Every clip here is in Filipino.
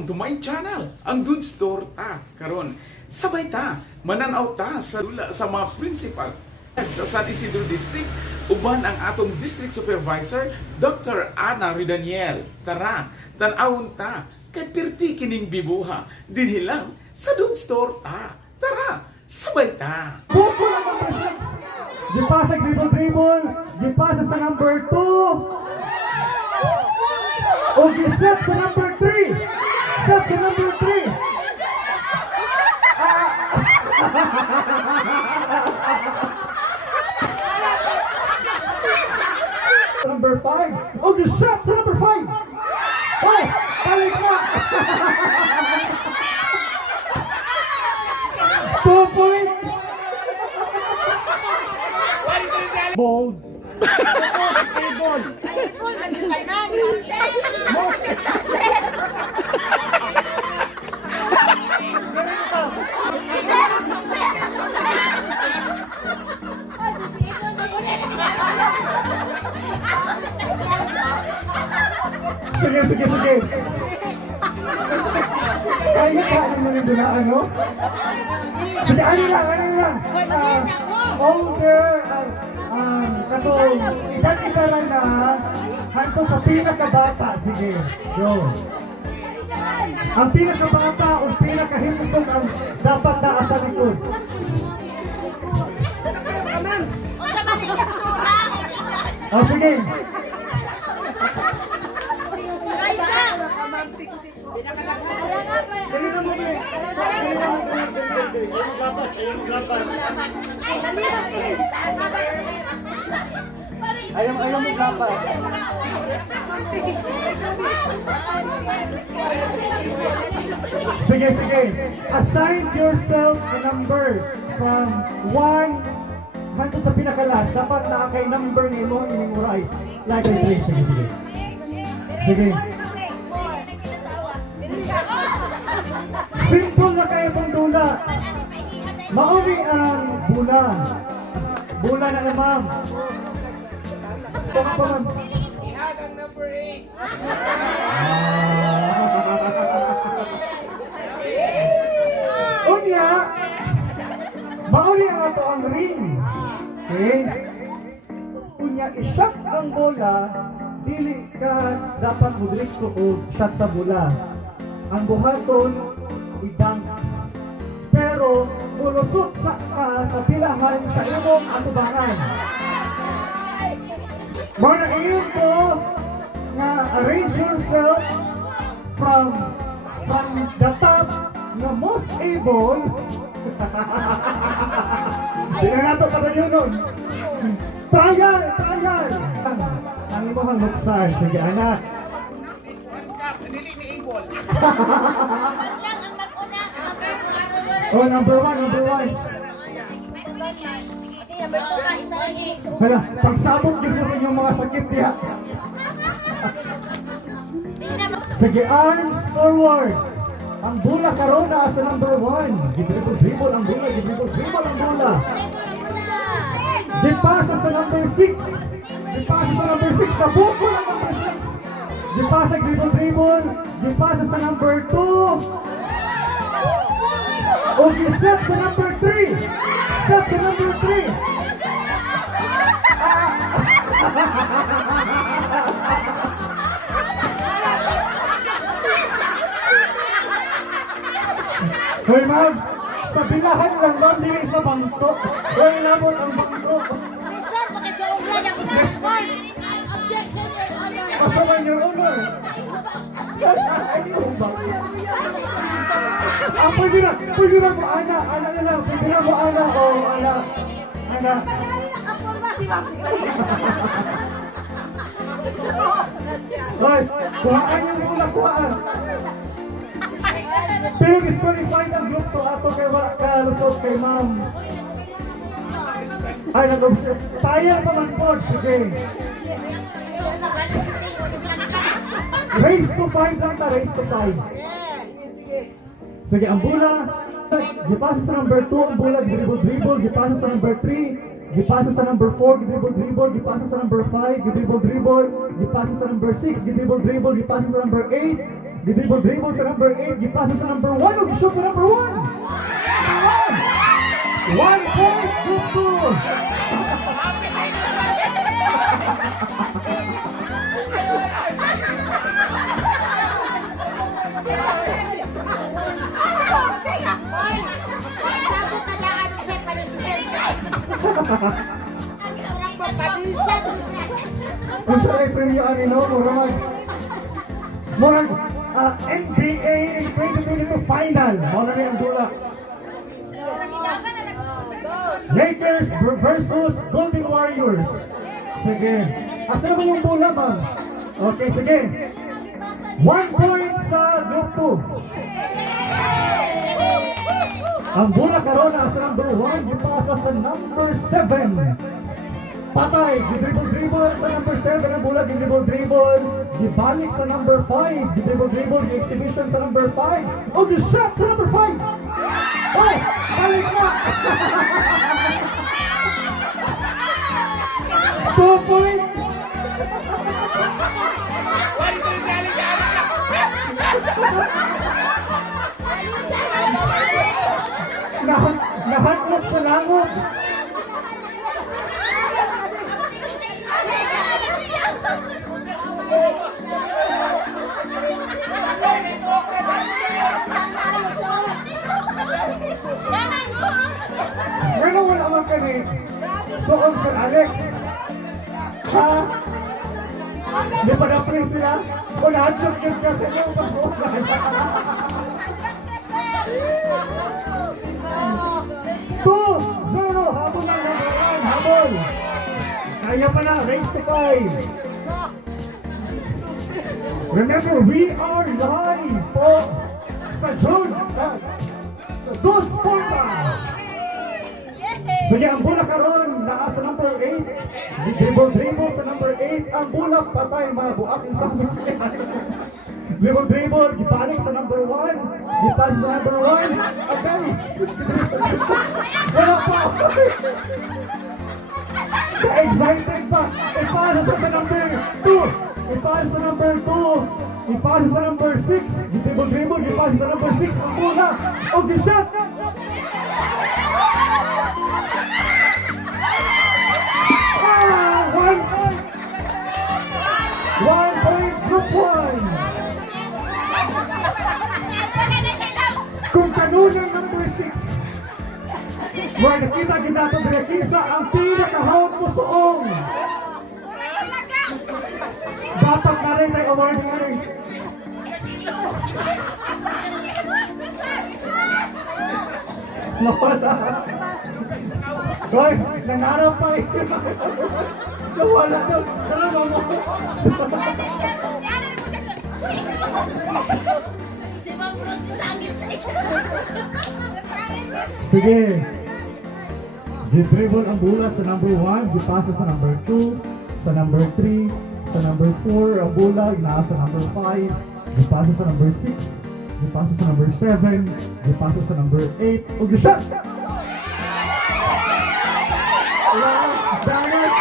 welcome to my channel, ang Goods Store ta. Karon, sabay ta, mananaw ta sa dula sa mga principal sa San Isidro District, uban ang atong District Supervisor, Dr. Ana Ridaniel. Tara, tanawon ta, kay pirti kining bibuha, dinhilang sa Goods Store ta. Tara, sabay ta. Buko lang ang presyon. Gipasa dribble, gipasa sa number 2. O step sa number 3. Step sa number 3. Number 5. O step sa number 5. Oh, balik na. 2 points. Bold. Table. Most. Sige. Kaya ka ang manindunaan, no? Sige, ano lang. Older, katong ilan lang na hantong sa pinakabata. Sige, yo. Ang pinakabata o pinakahimusog ang dapat na sa likod. Oh, sige. Ayaw mo lapas. Sige. Assign yourself a number from 1 hanggang sa pinakalas. Dapat na kay number ni mo i-memorize. Like I say, sige. Simple na kayo pang dula. Mauni ang bula. Bula na naman. Tama pa man. Ihagang number 8. Unya, mauni ang ato ang ring. Okay? Unya, ishot ang bola, dili ka dapat mudrikso o shot sa bola. Ang buhaton, idang. Pero, mulusot sa pilahan sa imong atubangan. Mga iyon ko nga arrange yourself from the top na most able. Sino na ito patayonon? Trial! Ang imong luksan. Sige, anak. Oh, number 1. Hala, pagsabot din sa inyong mga sakit niya. Sige, arms forward. Ang bola karon na sa number 1. Idribble ang bola, ang bola. Dipasa sa number 6. Kabuko lang number 6. Dipasa dribble. Dipasa sa number 2. Okay, step sa number 3. Hoy, ma'am, sa bilahan lang, ma'am, hindi sa bangko. Hoy, labot ang bangko. Sir, pakisauglan ako ng one. Objection, Your Honor. Pasaman, Your Honor. Pwede na mo, ana na lang. Pwede na mo, ana. Nakapurma si Ma'am. Hoy, kuhaan yung kuhaan. Pero disqualified ang group to ato kay wala ka lusot kay ma'am. Ay, nag-observe. Tayo pa man po. Sige. Raise to 5 lang ta. Sige, ang bola. Gipasa sa number 2 ang bola. Dribble. Gipasa sa number 3. Gipasa sa number 4, dribble, gipasa sa number 5, dribble, gipasa sa number 6, dribble, gipasa sa number 8, Idribble sa number 8, gipasa sa number 1, o gishoot sa number 1. 1 point, group 2. Sabot na daan sa panusunan. Ang papabisan. Kung sa live preview ang ino, murag NBA 2022 final. Muna rin ang dula. Lakers versus Golden Warriors. Sige. Asa naman yung bola, ma'am? Okay, sige. 1 point sa group 2. Ang bola karon sa number 1, gipasa sa number 7. Patay, dribble sa number 7 ang bola, dribble, gibalik sa number 5, dribble, exhibition sa number 5, oh, the shot sa number 5! Oh, balik na! 2 points! Nahatlok sa langod! Wala naman kami. Soon Sir Alex. Ha? Di pa na-print sila? O nahatlok yun kasi yung pagsuulan. 2-0. Habol ng number 1. Habol. Kaya pa na. Race to 5. Remember, we are live po sa June. Sa Dos Porta. Sige, ang bola karon naka sa number 8. Dribble sa number 8. Ang bola patay mga buaking sa dribble, gibalik sa number 1. Gipas sa number 1. Okay. Wala pa. Excited pa. Ipasa sa number 2. Ipasa sa number 2. Ipasa sa number 6. Dribble, ipasa sa number 6. Ang bola. Oh, the shot. Ah, 1 point. 1 point, group 1. Kung kanunang number 6. Where nakita kita ito Berekisa ang pinakahawak mo suong. Dapat na rin tayo award nga rin. Nawala. Hoy, nangarap pa eh. Nawala doon. Tara mo. Si Ma'am Rose disangit sa iyo. Sige. Dribble ang bola sa number 1, gipasa sa number 2, sa number 3, sa number 4, ang bola inasa sa number 5, gipasa sa number 6, gipasa sa number 7, gipasa sa number 8, o gishot! Dagat!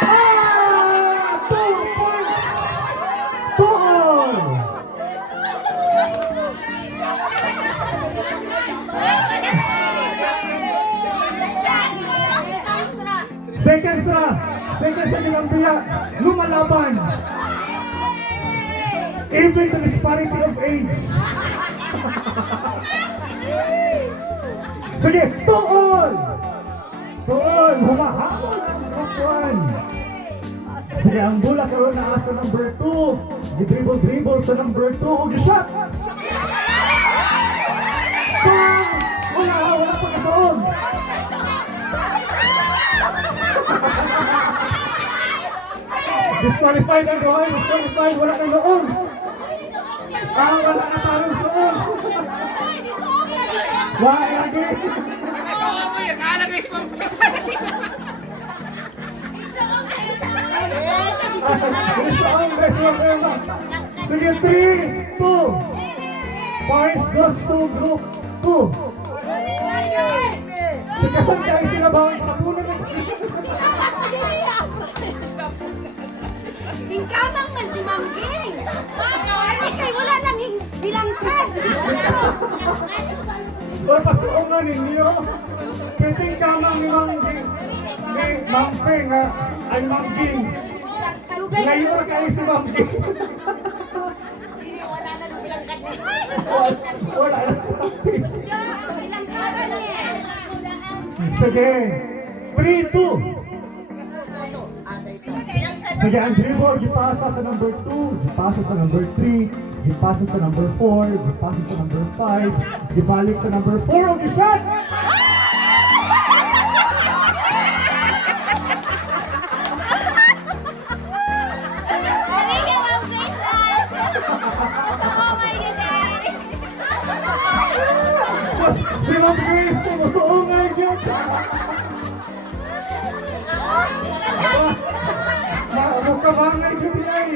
Ah! 2 points! 2 all! Second sa Columbia, lumalaban. Even the disparity of age. Sige, to all! Humahabol ang group 1. Sige, ang bola karoon na sa number 2. Dribble sa number 2. O, shot! Wala pa kasoon. Disqualified ang Roy, disqualified, wala kang noon. Wala ka tarong suon. Wala lagi. Sige, 3, 2. Points goes to group 2. Sikasan kayo sila ba? Tapunan na. Ikamang man si Ma'am Ging. Ay, kay wala lang bilangkan. O, pasuungan ninyo. Pirting kamang ni Ma'am Ging. Ni Ma'am Peng, ha? Ay, Ma'am Ging. Ngayon kayo si Ma'am Ging. Wala na nung bilangkan niya. Wala na. Bilangkan niya. Sige. 3-2. Sige, ang dribble, gipasa sa number 2, gipasa sa number 3, gipasa sa number 4, gipasa sa number 5, gibalik sa number 4, o gishot! Si Ma'am Grace, musuungay yun! Nagkamangay yun yan!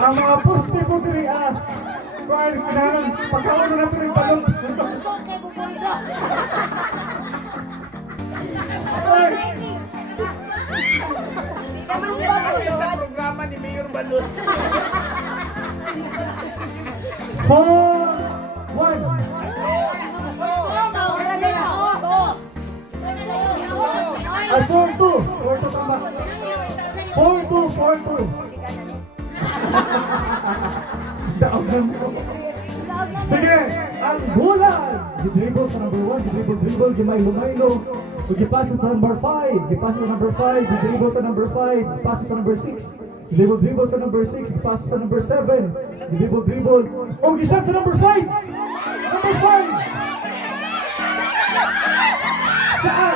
Ang mga poste po diri kuan kinahanglan pagkaon na rin balong. Ay! Sa programa ni Mayor Balot. 4-1. Ay, 4-2. 4-2 tama. 4-2. Daogan mo. Sige, ang bulan. Idribble sa number 1, dribble, gimaylo. Gipasa sa number 5, gipasa sa number 5, idribble sa number 5, gipasa sa number 6. Dribble sa number 6, gipasa sa number 7. Dribble. Oh, gishot sa number 5. Number 5. Saan?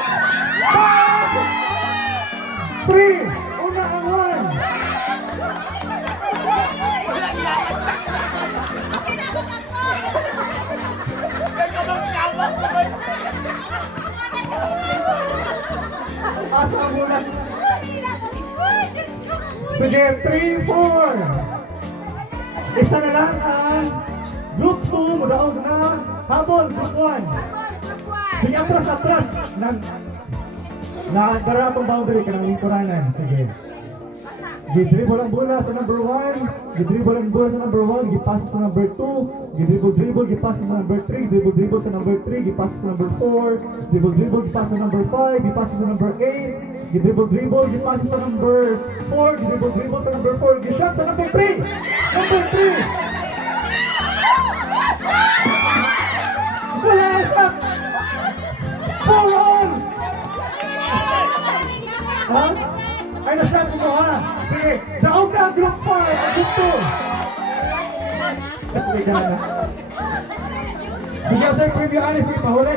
3. Una ang 1. Asa ang bulan? Sige, 3-4. Isa na lang ang Group 2, mudaog na habol, Group 1. Sige, atras. Nagdaratong boundary ka ng lingkuranan. Sige. Gidribble ang bola sa number 1. Gidribble ang bola sa number 1. Gipasa sa number 2. Gidribble. Gipasa sa number 3. Dribble sa number 3. Gipasa sa number 4. Dribble. Gipasa sa number 5. Gipasa sa number 8. Gidribble. Gipasa sa number 4. Dribble sa number 4. Gishot sa number 3. Number 3. Wala na shot. 4-1. Ha? Ay, na-shot mo ha. Sige, daog na ang group 5. Ang group 2. At may gana. Sige, sir, preview anis. Sige, pahulay.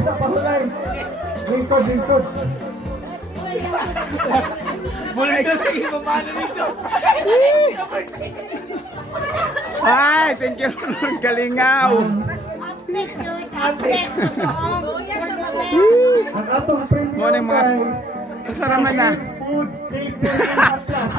Lingkod. Mula ito sa iba paano nito. Ay, thank you. Kalingaw. Update. Ang atong preview Morning, mga kay kasaraman na. Food Catering Atlas.